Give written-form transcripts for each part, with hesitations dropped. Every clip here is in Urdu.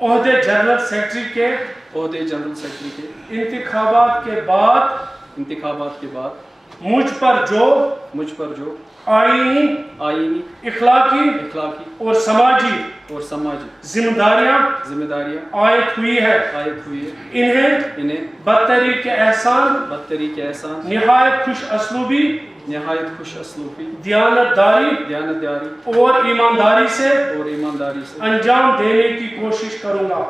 عہدے جنرل سیکرٹری کے انتخابات کے بعد مجھ پر جو آئینی اخلاقی اور سماجی ذمہ داریاں عائد ہوئی ہے انہیں بطریق احسان نہایت خوش اسلوبی دیانتداری اور ایمانداری سے انجام دینے کی کوشش کروں گا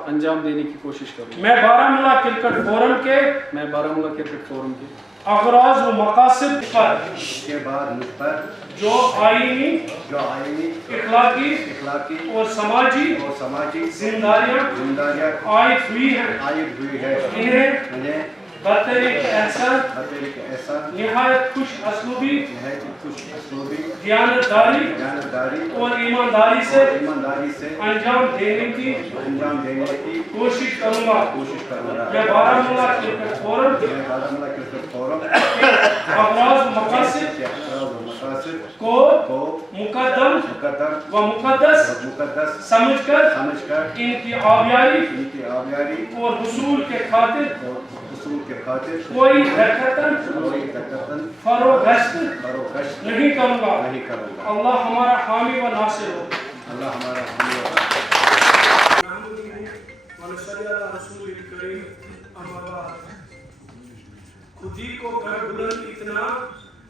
میں بارہمولہ کرکٹ فورم کے اغراض و مقاصد پر جو آئینی اخلاقی اور سماجی ذمہ داریاں عائد ہوئی ہیں انہیں بطریق احسان نہایت خوش اسلوبی دیانتداری اور ایمانداری سے انجام دینے کی کوشش کروں گا میں بارہمولہ کرکٹ فورم کے اغراض و مقاصد کو مقدم و مقدس سمجھ کر ان کی آبیاری اور حصول کے خاطر کوئی حرکتاً فروغشت نہیں کروں گا اللہ ہمارا حامی و ناصر ہو خودی کو کر بلند اتنا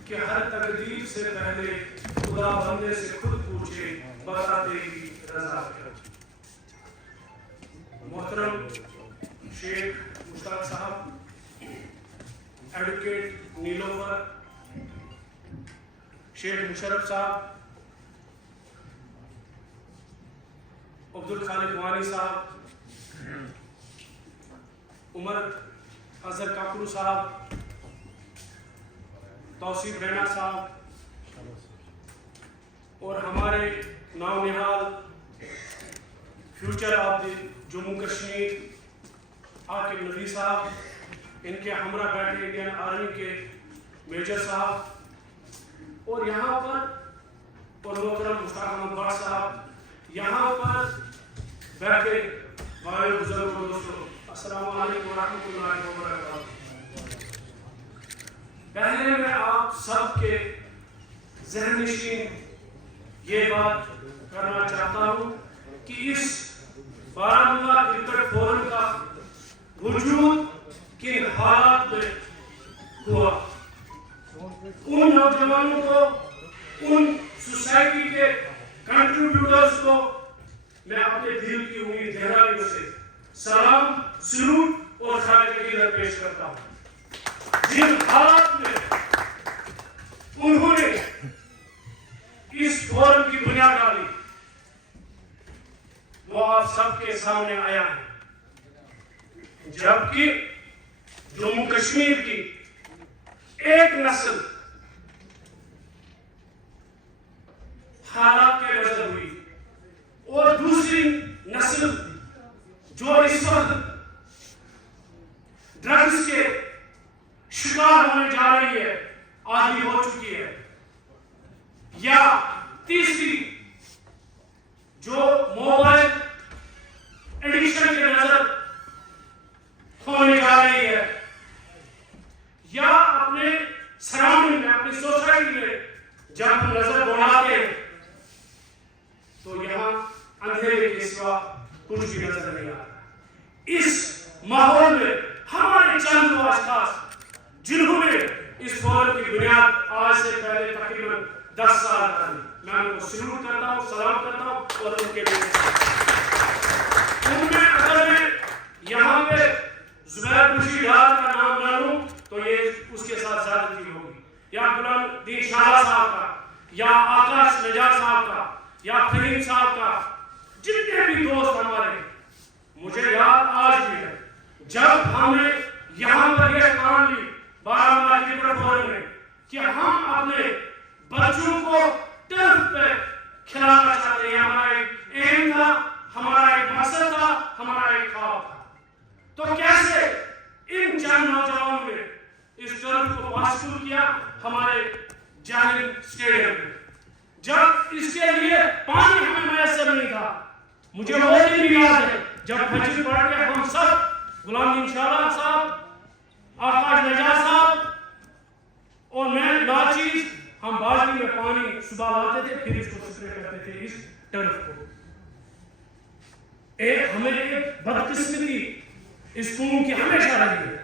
کہ ہر تقدیر سے پہلے خدا بندے سے خود پوچھے بتا تیری رضا کیا محترم شیخ مشتاق صاحب ایڈوکیٹ نیلوفر شیخ مشرف صاحب عبدالخالق وانی صاحب عمر اظہر کاکرو صاحب توصیف رینا صاحب اور ہمارے نام Nihal future of the Jammu Kashmir Aqib Nabi صاحب ان کے ہمراہ بیٹھے انڈین آرمی کے میجر صاحب اور یہاں پر محترم مشتاق احمد بٹ صاحب یہاں پر بیٹھے بھائی بزرگ دوستوں السلام علیکم ورحمۃ اللہ وبرکاتہ پہلے میں آپ سب کے ذہن نشین یہ بات کرنا چاہتا ہوں کہ اس بارہمولہ کرکٹ فورم کا وجود کن حالات میں ہوا ان نوجوانوں کو ان سوسائٹی کے کنٹریبیوٹرز کو میں اپنے دل کی امید گہرائیوں سے سلام سلوٹ اور خراج عقیدت پیش کرتا ہوں جن حالات میں انہوں نے اس فورم کی بنیاد ڈالی وہ آپ سب کے سامنے آیا ہے جبکہ جموں کشمیر کی ایک نسل حالات کے نظر ہوئی اور دوسری نسل جو اس وقت ڈرگز کے شکار ہونے جا رہی ہے عادی ہو چکی ہے یا تیسری جو موبائل ایڈکشن کے نظر ہونے جا رہی ہے یا اپنے سراؤنڈنگ میں اپنی سوسائٹی میں جب ہم نظر دوڑاتے ہیں تو یہاں اندھیرے کے سوا کچھ بھی نظر نہیں آتا اس ماحول میں ہمارے چند وہ اشخاص جنہوں نے اس فورم کی بنیاد آج سے پہلے تقریباً 10 سال پہلے میں ان کو سلوٹ کرتا ہوں سلام کرتا ہوں اور ان کے لیے ان میں اگر میں یہاں پہ زبیر بشیر ڈار کا نام نہ لوں تو یہ اس کے ساتھ زیادتی ہوگی یا غلام دین شاہ صاحب کا یا آکاش نجار صاحب کا یا فہیم صاحب کا جتنے بھی دوست ہمارے مجھے یاد آج بھی ہے جب ہم نے یہاں پر یہ مان لی بارہمولہ کرکٹ فورم میں کہ ہم اپنے بچوں کو ٹرف پہ کھلانا چاہتے ہیں ہمارا ایک ایم تھا ہمارا ایک مقصد تھا ہمارا ایک خواب تھا تو کیسے ان چند نوجوانوں نے اس ٹرف کو پاسبل کیا ہمارے جاہل اسٹیڈیم میں جب اس کے لیے پانی ہمیں میسر نہیں تھا مجھے وہ دن بھی یاد ہے جب فجر پڑھ کے ہم سب غلام انشاءاللہ صاحب، آکاش نجار صاحب اور میں ناچیز، ہم بالٹی میں پانی صبح لاتے تھے، پھر اس کو سپرے کرتے تھے اس ٹرف کو. ہمیں ایک بدقسمتی اس قوم کی ہمیشہ رہی ہے.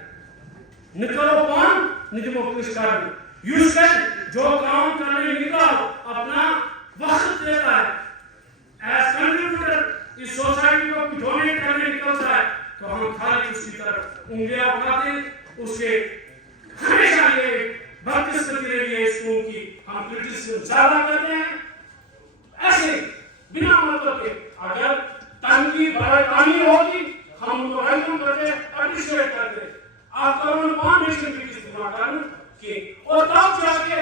نکلو پان نجمو کچھ کر یوسف جو کام کرنے نکلا اپنا وقت دیتا ہے ایز کنٹریبیوٹر اس سوسائٹی کو ڈونیٹ کرنے نکلتا ہے تو ہم خالی اس کی طرف انگلیاں اٹھاتے ہیں. اس کے ہمیشہ یہ بدقسمتی رہی ہے اس قوم کی. ہم کرٹیسزم زیادہ کرتے ہیں ایسے بنا مطلب کے. اگر تنگی برائے تعمیر ہوگی ہم ان کو ویلکم کرتے اپریشیٹ کرتے. آپ کروڑ پان نیشن کی استعمال کرنا کی اور تب جا کے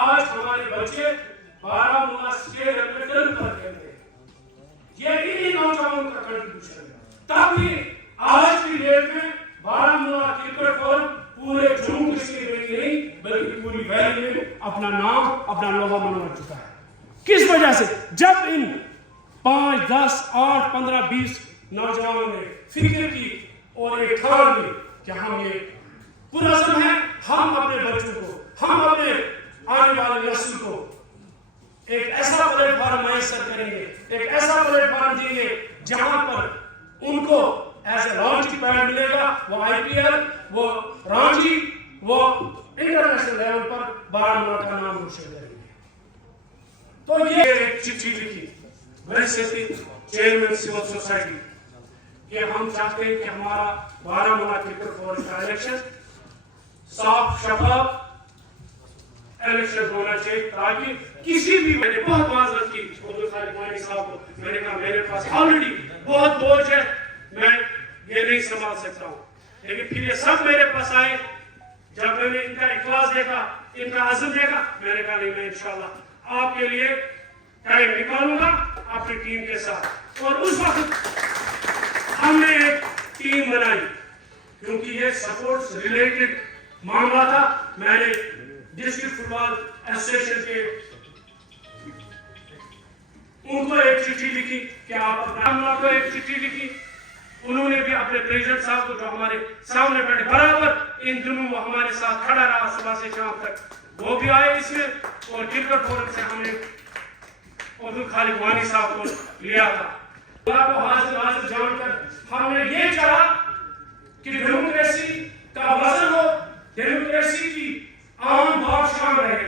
آج ہمارے بچے بارہمولہ اسٹیٹ ایڈمنسٹریشن پر کھیلتے ہیں. یہ انہی نوجوانوں کا کنٹریبیوشن ہے. تب بھی آج کی ڈیٹ میں بارہمولہ کرکٹ فورم پورے جموں کشمیر میں نہیں بلکہ پوری ویلی میں اپنا نام اپنا لوہا منوا چکا ہے. کس وجہ سے؟ جب ان 5 10 8 15 20 نوجوانوں نے فکر کی اور ایک ٹھان لی کہ ہم یہ پرعزم ہے، ہم اپنے بچوں کو، ہم اپنے آنے والی نسل کو ایک ایسا پلیٹ فارم میسر کریں گے، ایک ایسا پلیٹ فارم دیں گے جہاں پر ان کو ایز اے لانچنگ پیڈ ملے گا. وہ آئی پی ایل، وہ رانچی، وہ انٹرنیشنل لیول پر بارہمولہ کا نام روشن کریں گے. تو یہ ایک چٹھی لکھی ویسے چیئرمین سول سوسائٹی کہ ہم چاہتے ہیں کہ ہمارا بارہمولہ کرکٹ فورم کا الیکشن صاف شفاف الیکشن ہونا چاہیے تاکہ کسی بھی. میں نے بہت معذرت کی عبد الخالق وانی صاحب کو. میں نے کہا میرے پاس آلریڈی بہت بوجھ ہے، میں یہ نہیں سنبھال سکتا ہوں. لیکن پھر یہ سب میرے پاس آئے. جب میں نے ان کا اخلاص دیکھا، ان کا عزم دیکھا، میں نے کہا نہیں، میں انشاءاللہ آپ کے لیے ٹائم نکالوں گا اپنی ٹیم کے ساتھ. اور اس وقت ہم نے ایک ٹیم بنائی کیونکہ یہ سپورٹس ریلیٹڈ معاملہ تھا. میں نے ڈسٹرکٹ فٹ بال ایسوسیشن کے ان کو ایک چٹھی لکھی کہ آپ اپنا کو ایک چٹھی لکھی. انہوں نے بھی اپنے پریزیڈنٹ صاحب کو جو ہمارے سامنے بیٹھے برابر ان دنوں وہ ہمارے ساتھ کھڑا رہا صبح سے شام تک، وہ بھی آئے اس میں. اور کرکٹ فورم سے ہم نے عبد الخالق وانی صاحب کو لیا تھا. اللہ کو حاضر جان کر ہم نے یہ چاہا کہ ڈیموکریسی کا وزن ہو، ڈیموکریسی کی عام بات شام رہے.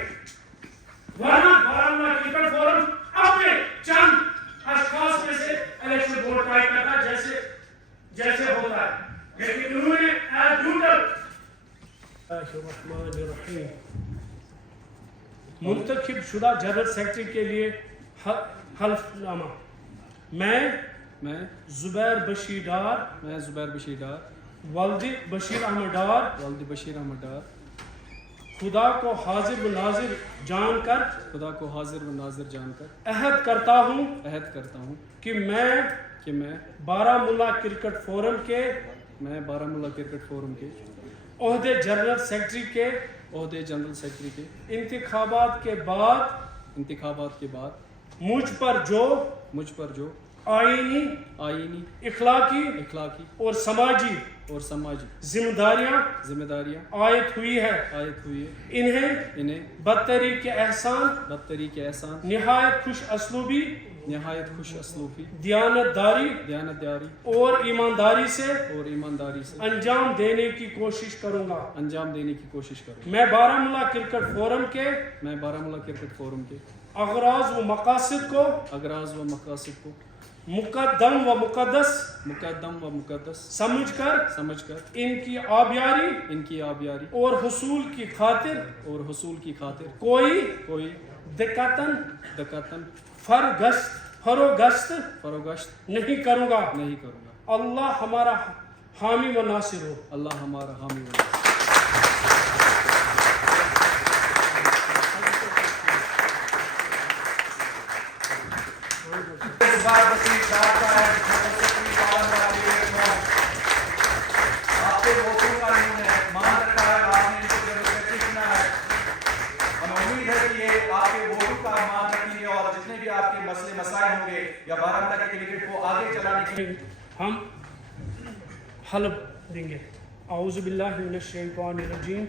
ورنہ بارہمولہ کرکٹ فورم اپنے چند اشخاص میں سے الیکشن بورڈ ٹرائی کرتا جیسے ہوتا ہے. لیکن انہوں نے ایز نیوٹرل. الرحمن الرحیم. منتخب شدہ جنرل سیکرٹری کے لیے حلف نامہ. میں زبیر بشیر ڈار والد بشیر احمد ڈار خدا کو حاضر و ناظر جان کر عہد کرتا ہوں کہ میں بارہمولہ کرکٹ فورم کے عہدے جنرل سیکرٹری کے انتخابات کے بعد مجھ پر جو آئینی اخلاقی اور سماجی ذمہ داریاں عائد ہوئی ہے انہیں بدتری کے احسان نہایت خوش اسلوبی دیانتداری اور ایمانداری سے انجام دینے کی کوشش کروں گا. میں بارہمولہ کرکٹ فورم کے اغراض و مقاصد کو مقدم و مقدس سمجھ کر ان کی آبیاری اور حصول کی خاطر کوئی دقتن فروگشت نہیں کروں گا. اللہ ہمارا حامی و ناصر ہو. آپ کے ووٹوں کا انہوں نے مان رکھا ہے، آپ نے ان کو ڈیموکریسی چنا ہے. ہمیں امید ہے کہ یہ آپ کے ووٹوں کا مان رکھیں گے اور جتنے بھی آپ کے مسئلے مسائل ہوں گے یا بارہمولہ کے کرکٹ کو آگے چلانے کے ہم حلف دیں گے. اعوذ باللہ من الشیطان الرجیم.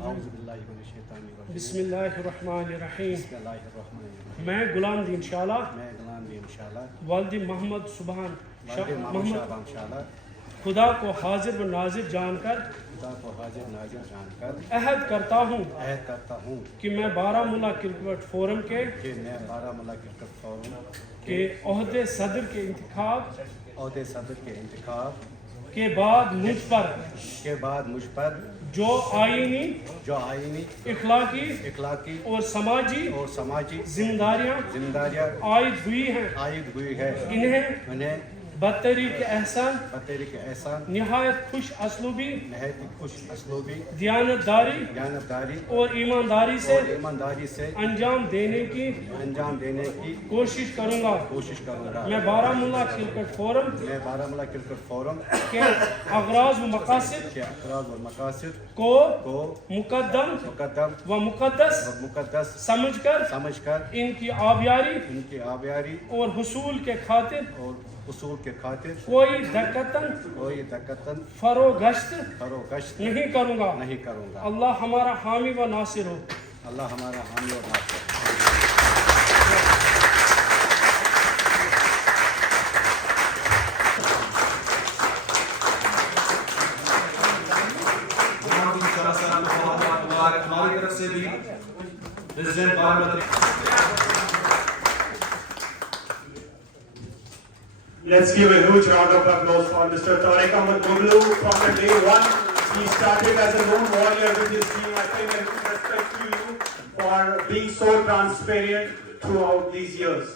اعوذ باللہ من الشیطان الرجیم. بسم اللہ الرحمن الرحیم. بسم اللہ الرحمن الرحیم. میں غلام دین شالہ میں غلام دین شالہ والد محمد سبحان والد محمد شابان شالہ خدا کو حاضر و ناظر جان کر خدا کو حاضر ناظر جان کر عہد کرتا ہوں عہد کرتا ہوں کہ میں بارہمولہ کرکٹ فورم کے کہ میں بارہمولہ کرکٹ فورم کے عہدے صدر کے انتخاب عہدے صدر کے انتخاب کے بعد مجھ پر جو آئینی اخلاقی اور سماجی ذمہ داریاں عائد ہوئی ہے انہیں بطریق احسان نہایت خوش اسلوبی دیانتداری اور ایمانداری سے انجام دینے کی کوشش کروں گا. میں بارہمولہ کرکٹ فورم کے اغراض و مقاصد کو مقدم و مقدس سمجھ کر ان کی آبیاری اور حصول کے خاطر کوئی دقتن فروگشت نہیں کروں گا. اللہ ہمارا حامی و ناصر ہو. اللہ ہمارا حامی و ناصر. ہماری طرف سے بھی president Baramulla. Let's give a huge round of applause for Mr. Tariq Ahmed Goglu. From the day one, he started as a lone warrior with his team. I pay my respect to you for being so transparent throughout these years.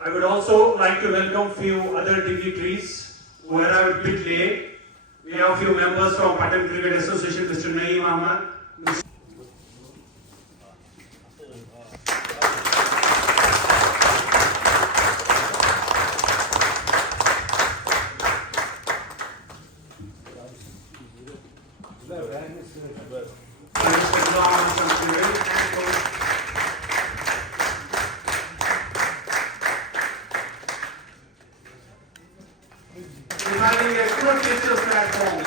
I would also like to welcome few other dignitaries who are a bit late. We have few members from Patan Cricket Association, Mr. Naeem Ahmed. Providing a good digital platform.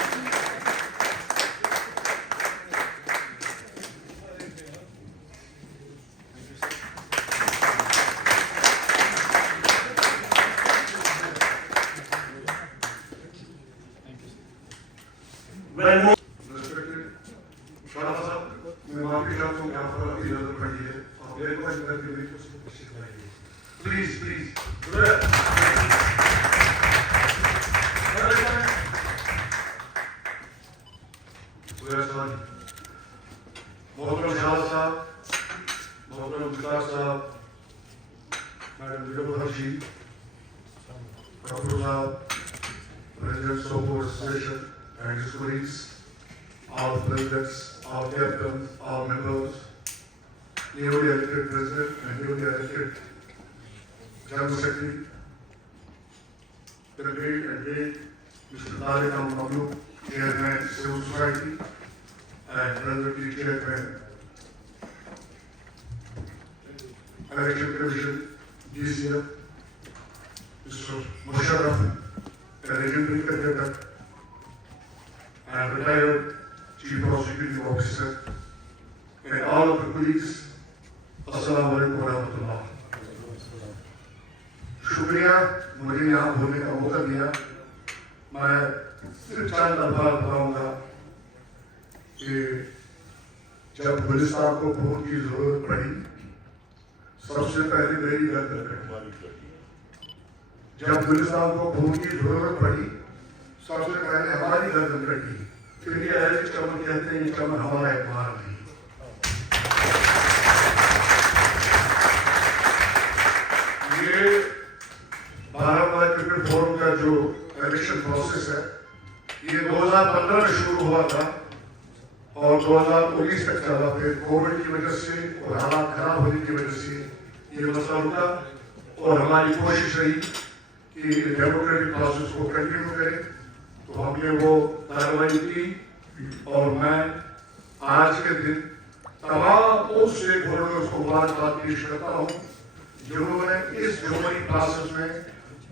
Well, میں معافی چاہتا ہوں کہ آپ پر اپنی نظر پڑی ہے. آپ میرے کو کر کے میری کوشش کرائیے پلیز. محترم شاہ صاحب, محترم وکاس صاحب, میڈم وجے جی, ڈاکٹر صاحب, president Sopore association and his colleagues, all presidents, all captains, all members, newly elected president and newly elected general secretary, the great and great Mr. Tariq Ahmed Goglu, chairman Civil Society and presently chairman Election Commission DCF, Mr. Musharraf, a legendary cricketer and retired Chief Prosecuting Officer, and all of the colleagues, Assalamu alaikum wa rahmatullah. شکریہ مجھے یہاں بولنے کا موقع دیا. میں صرف چند الفاظ بتاؤں گا کہ جب گلستان کو خون کی ضرورت پڑی, سب سے پہلے میری گردن کٹی. جب گلستان کو خون کی ضرورت پڑی, سب سے پہلے ہماری گردن کٹی. پھر یہ ایسے چمن کہتے ہیں, یہ چمن ہمارا اعتبار نہیں. یہ بارہمولہ کرکٹ فورم کا جو الیکشن پروسیس ہے, یہ 2015 میں شروع ہوا تھا اور 2019 تک چلا. پھر کووڈ کی وجہ سے اور حالات خراب ہونے کی وجہ سے یہ مسئلہ رکا, اور ہماری کوشش رہی کہ ڈیموکریٹک پروسیس کو کنٹینیو کریں. تو ہم نے وہ کارروائی کی, اور میں آج کے دن تمام اس اسٹیک ہولڈرز کو مبارکباد پیش کرتا ہوں جنہوں نے اس جمہوری پروسیس میں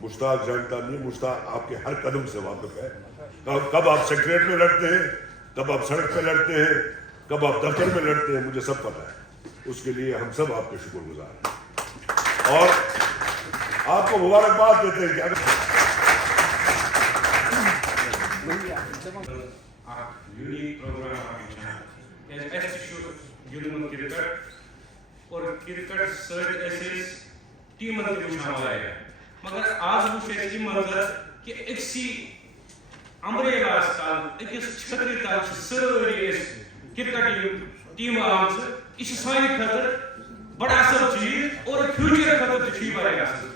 مشتاق جانتا نہیں, مشتاق آپ کے ہر قدم سے واقف ہے. کب آپ سیکریٹ میں لڑتے ہیں, کب آپ سڑک پہ لڑتے ہیں, کب آپ دفتر میں لڑتے ہیں, مجھے سب پتہ ہے. اس کے لیے ہم سب آپ کے شکر گزار ہیں اور آپ کو مبارکباد دیتے ہیں کہ اگر یونیک پروگرام گندمت کرکٹ اور کرکٹ ست ٹیمن تہ وچھان واریاہ, مگر آج وچھ اَسہِ یہِ منظر کہ أکسی امبریلاس تل أکس چھتری تل سٲری أسۍ کرکٹ ٹیمہٕ آمژٕ. یہ سانہِ خٲطرٕ بڑٕ اصل چیٖز اور فیوٗچر خٲطرٕ تہِ چھُ یہِ واریاہ اصل.